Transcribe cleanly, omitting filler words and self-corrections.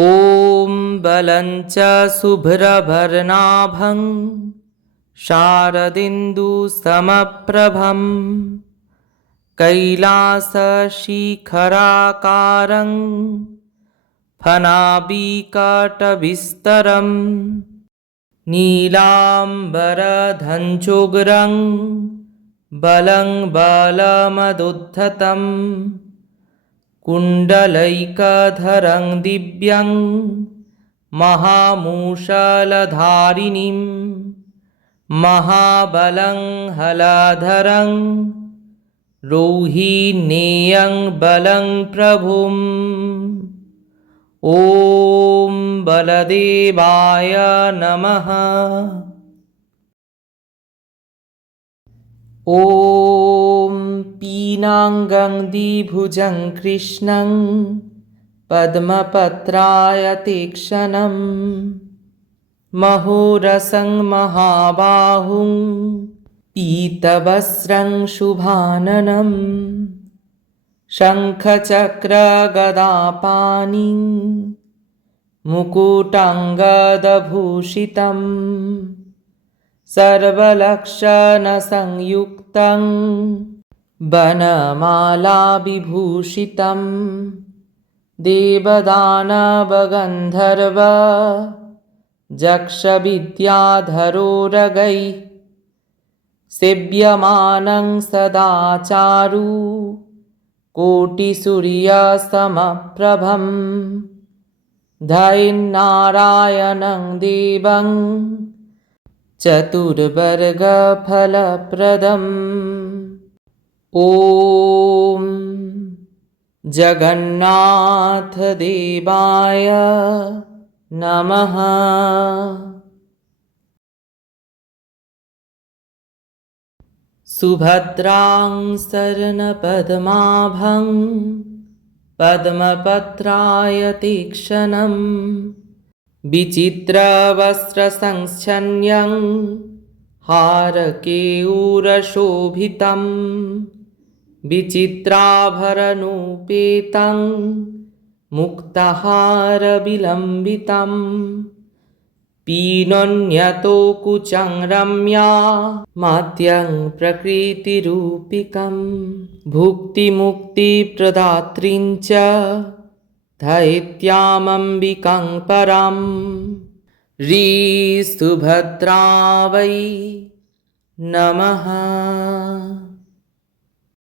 ॐ बलं च शुभ्रभरनाभं शारदिन्दुसमप्रभं कैलासशिखराकारं फणाविकटविस्तरं नीलाम्बरधञ्चोग्रं बलं बलमदुद्धतं कुण्डलैकधरं दिव्यं महामूषलधारिणीं महाबलं हलाधरं रोहिणेयं बलं प्रभुम्। ॐ बलदेवाय नमः। ॐ पीनाङ्गं द्विभुजं कृष्णं पद्मपत्राय तीक्ष्णं महोरसं महाबाहुं पीतवस्त्रं शुभाननं शङ्खचक्रगदापाणिं मुकुटाङ्गदभूषितं सर्वलक्षणसंयुक्तं वनमालाविभूषितं देवदानवगन्धर्व यक्षविद्याधरोरगैः सेव्यमानं सदा चारु कोटिसूर्यसमप्रभं ध्यायेन्नारायणं देवं चतुर्वर्गफलप्रदम्। ॐ जगन्नाथदेवाय नमः। सुभद्रां शरणपद्माभं पद्मपत्राय तीक्ष्णं विचित्रवस्त्रसंच्छन्यं हारकेयूरशोभितं विचित्राभरणोपेतं मुक्ताहारविलम्बितं पीनोन्यतो कुचं रम्या मात्यं प्रकृतिरूपिकं भुक्तिमुक्तिप्रदात्रीं च धैत्यामम्बिकां परां ह्रीं सुभद्रायै नमः।